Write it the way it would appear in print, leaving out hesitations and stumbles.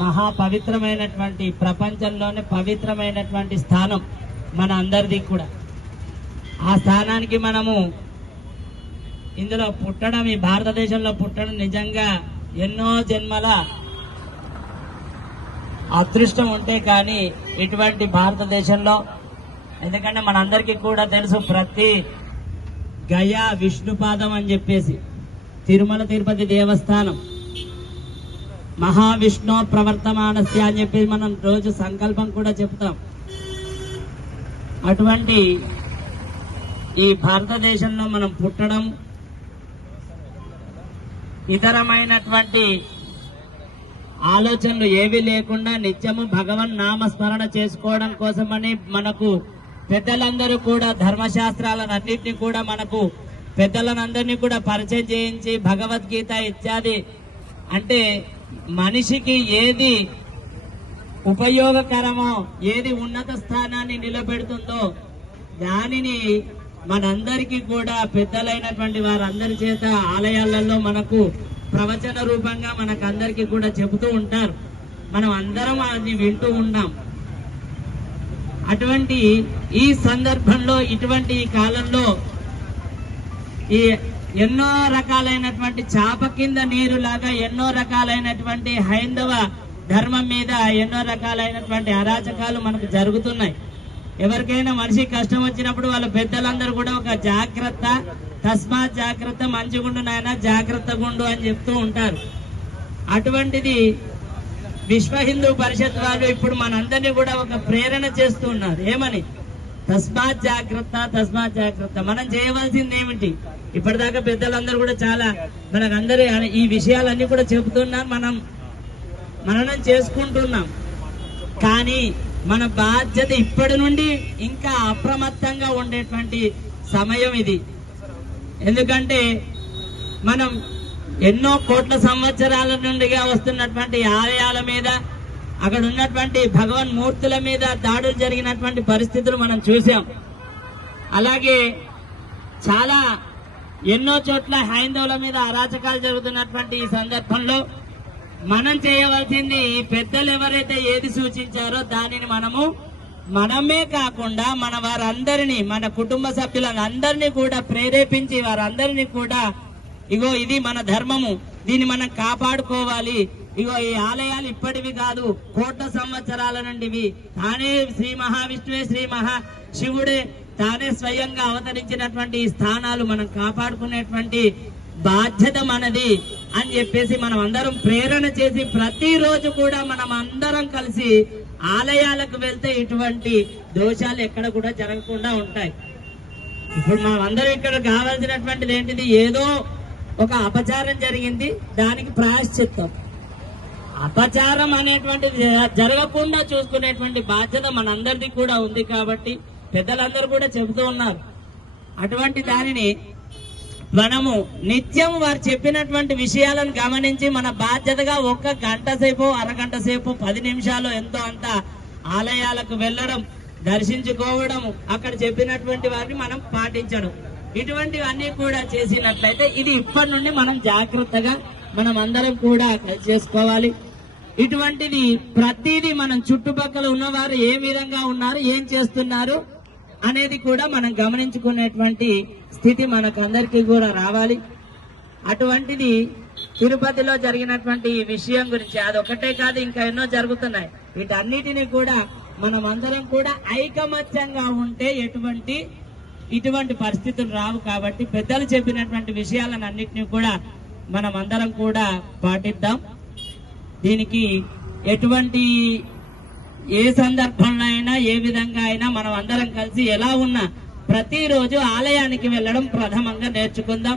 మహా పవిత్రమైనటువంటి, ప్రపంచంలోనే పవిత్రమైనటువంటి స్థానం మన అందరిది కూడా. ఆ స్థానానికి మనము ఇందులో పుట్టడం, ఈ భారతదేశంలో పుట్టడం నిజంగా ఎన్నో జన్మల అదృష్టం ఉంటే కానీ ఇటువంటి భారతదేశంలో, ఎందుకంటే మనందరికీ కూడా తెలుసు, ప్రతి గయా విష్ణుపాదం అని చెప్పేసి తిరుమల తిరుపతి దేవస్థానం మహావిష్ణు ప్రవర్తమానస్య అని చెప్పి మనం రోజు సంకల్పం కూడా చెప్తాం. అటువంటి ఈ భారతదేశంలో మనం పుట్టడం, ఇతరమైనటువంటి ఆలోచనలు ఏవి లేకుండా నిత్యము భగవన్ నామస్మరణ చేసుకోవడం కోసమని మనకు పెద్దలందరూ కూడా ధర్మశాస్త్రాలన్నింటినీ కూడా మనకు పెద్దలందరినీ కూడా పరిచయం చేయించి భగవద్గీత ఇత్యాది, అంటే మనిషికి ఏది ఉపయోగకరమో, ఏది ఉన్నత స్థానాన్ని నిలబెడుతుందో దానిని మనందరికీ కూడా పెద్దలైనటువంటి వారందరి చేత ఆలయాలలో మనకు ప్రవచన రూపంగా మనకందరికీ కూడా చెబుతూ ఉంటారు. మనం అందరం అది వింటూ ఉన్నాం. అటువంటి ఈ సందర్భంలో, ఇటువంటి ఈ కాలంలో ఈ ఎన్నో రకాలైనటువంటి చాప కింద నీరు లాగా ఎన్నో రకాలైనటువంటి హైందవ ధర్మం మీద ఎన్నో రకాలైనటువంటి అరాచకాలు మనకు జరుగుతున్నాయి. ఎవరికైనా మనిషి కష్టం వచ్చినప్పుడు వాళ్ళ పెద్దలందరూ కూడా ఒక జాగ్రత్త, తస్మాత్ జాగ్రత్త, మంచిగుండు నాయన, జాగ్రత్త గుండు అని చెప్తూ ఉంటారు. అటువంటిది విశ్వ హిందూ పరిషత్ వాళ్ళు ఇప్పుడు మనందరినీ కూడా ఒక ప్రేరణ చేస్తూ ఉన్నారు. ఏమని? తస్మాత్ జాగ్రత్త, తస్మాత్ జాగ్రత్త. మనం చేయవలసింది ఏమిటి? ఇప్పటిదాకా పెద్దలందరూ కూడా చాలా మనకందరూ ఈ విషయాలన్నీ కూడా చెబుతున్నారు, మనం మననం చేసుకుంటున్నాం. కానీ మన బాధ్యత ఇప్పటి నుండి ఇంకా అప్రమత్తంగా ఉండేటువంటి సమయం ఇది. ఎందుకంటే మనం ఎన్నో కోట్ల సంవత్సరాల నుండిగా వస్తున్నటువంటి ఆలయాల మీద, అక్కడ ఉన్నటువంటి భగవన్ మూర్తుల మీద దాడులు జరిగినటువంటి పరిస్థితులు మనం చూసాం. అలాగే చాలా ఎన్నో చోట్ల హైందవుల మీద అరాచకాలు జరుగుతున్నటువంటి ఈ సందర్భంలో మనం చేయవలసింది, పెద్దలు ఎవరైతే ఏది సూచించారో దానిని మనమే కాకుండా మన వారందరినీ, మన కుటుంబ సభ్యులందరినీ కూడా ప్రేరేపించి వారందరినీ కూడా, ఇగో ఇది మన ధర్మము, దీన్ని మనం కాపాడుకోవాలి, ఇగో ఈ ఆలయాలు ఇప్పటివి కాదు, కోట్ల సంవత్సరాల నుండివి, తానే శ్రీ మహావిష్ణువే, శ్రీ మహాశివుడే తానే స్వయంగా అవతరించినటువంటి ఈ స్థానాలు మనం కాపాడుకునేటువంటి బాధ్యత మనది అని చెప్పేసి మనం అందరం ప్రేరణ చేసి ప్రతిరోజు కూడా మనం అందరం కలిసి ఆలయాలకు వెళ్తే ఇటువంటి దోషాలు ఎక్కడ కూడా జరగకుండా ఉంటాయి. ఇప్పుడు మనం అందరం ఇక్కడ కావాల్సినటువంటిది ఏంటిది? ఏదో ఒక అపచారం జరిగింది, దానికి ప్రాయశ్చిత్తం. అపచారం అనేటువంటిది జరగకుండా చూసుకునేటువంటి బాధ్యత మనందరిది కూడా ఉంది. కాబట్టి పెద్దలందరూ కూడా చెబుతూ ఉన్నారు. అటువంటి దానిని మనము నిత్యం వారు చెప్పినటువంటి విషయాలను గమనించి మన బాధ్యతగా 1 గంట సేపు, అరగంట సేపు, 10 నిమిషాలు ఎంతో అంత ఆలయాలకు వెళ్ళడం, దర్శించుకోవడం, అక్కడ చెప్పినటువంటి వారిని మనం పాటించడం, ఇటువంటివన్నీ కూడా చేసినట్లయితే ఇది ఇప్పటి నుండి మనం జాగ్రత్తగా మనం అందరం కూడా చేసుకోవాలి. ఇటువంటిది ప్రతిదీ మనం చుట్టుపక్కల ఉన్నవారు ఏ విధంగా ఉన్నారు, ఏం చేస్తున్నారు అనేది కూడా మనం గమనించుకునేటువంటి స్థితి మనకు అందరికీ కూడా రావాలి. అటువంటిది తిరుపతిలో జరిగినటువంటి ఈ విషయం గురించి, అదొకటే కాదు, ఇంకా ఎన్నో జరుగుతున్నాయి. వీటన్నిటిని కూడా మనం అందరం కూడా ఐకమత్యంగా ఉంటే ఇటువంటి పరిస్థితులు రావు. కాబట్టి పెద్దలు చెప్పినటువంటి విషయాలను అన్నిటినీ కూడా మనం అందరం కూడా పాటిద్దాం. దీనికి ఎటువంటి ఏ సందర్భంలో అయినా, ఏ విధంగా అయినా మనం అందరం కలిసి ఎలా ఉన్నా ప్రతిరోజు ఆలయానికి వెళ్ళడం ప్రథమంగా నేర్చుకుందాం.